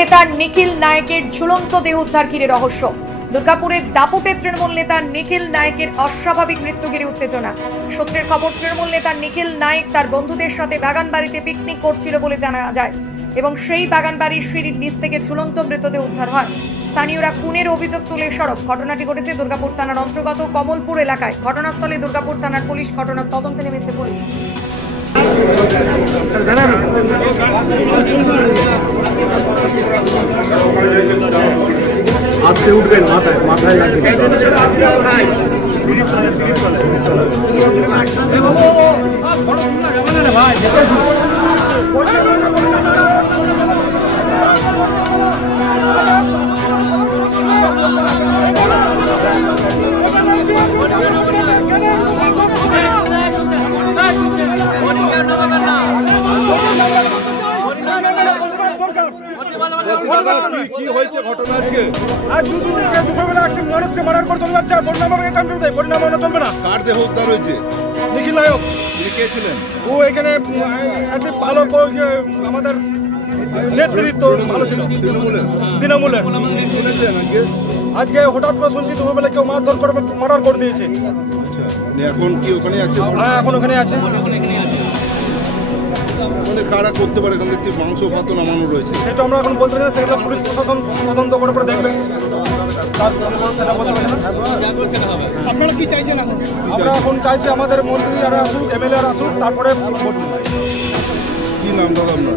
নেতা নিখিল নায়কের ঝুলন্ত দেহ উদ্ধার ঘিরে রহস্য। দুর্গাপুরের দাপুটে তৃণমূল নেতা নিখিল নায়কের অস্বাভাবিক মৃত্যু ঘিরে উত্তেজনা। সূত্রের খবর, তৃণমূল নেতা নিখিল নায়ক তার বন্ধুদের সাথে বাগানবাড়িতে পিকনিক করছিল বলে জানা যায় এবং সেই বাগানবাড়ির সিঁড়ির নিচ থেকে ঝুলন্ত মৃতদেহ উদ্ধার হয়। স্থানীয়রা খুনের অভিযোগ তুলে সরব। ঘটনাটি ঘটেছে দুর্গাপুর থানার অন্তর্গত কমলপুর এলাকায়। ঘটনাস্থলে দুর্গাপুর থানার পুলিশ, ঘটনার তদন্তে নেমেছে পুলিশ। আজকে উঠবেন মাথায় লাগবে। কি হয়েছে ঘটনা আজকে? আজ দুপুরবেলা একটি মানুষকে মার্ডার করে চলে যাচ্ছে। পরিণাম আমাকে কান্ট্রি দেয়, পরিণাম আমরা চলবে না। কার দেহ উদ্ধার হয়েছে? নিখিল নায়ক। কে ছিলেন? ও এখানে একটি ভালো আমাদের নেতৃত্ব ভালো ছিল তৃণমূলের। আজকে হঠাৎ করে শুনছি দুপুরবেলা কেউ মার্ডার করে দিয়েছে। এখন কি ওখানে আছে? হ্যাঁ, এখন ওখানে আছে। কারা করতে পারে? এখানে একটি মাংস ভাত নামানো রয়েছে, সেটা আমরা এখন বলতে পারি না। সেটা পুলিশ প্রশাসন তদন্ত করে পরে দেখবে। সেটা বলতে পারি না। আপনারা কি চাইছেন? আমরা এখন চাইছি আমাদের মন্ত্রী আর আসুক, এমএলএ আর আসুক, তারপরে কি নাম দাদা আপনার?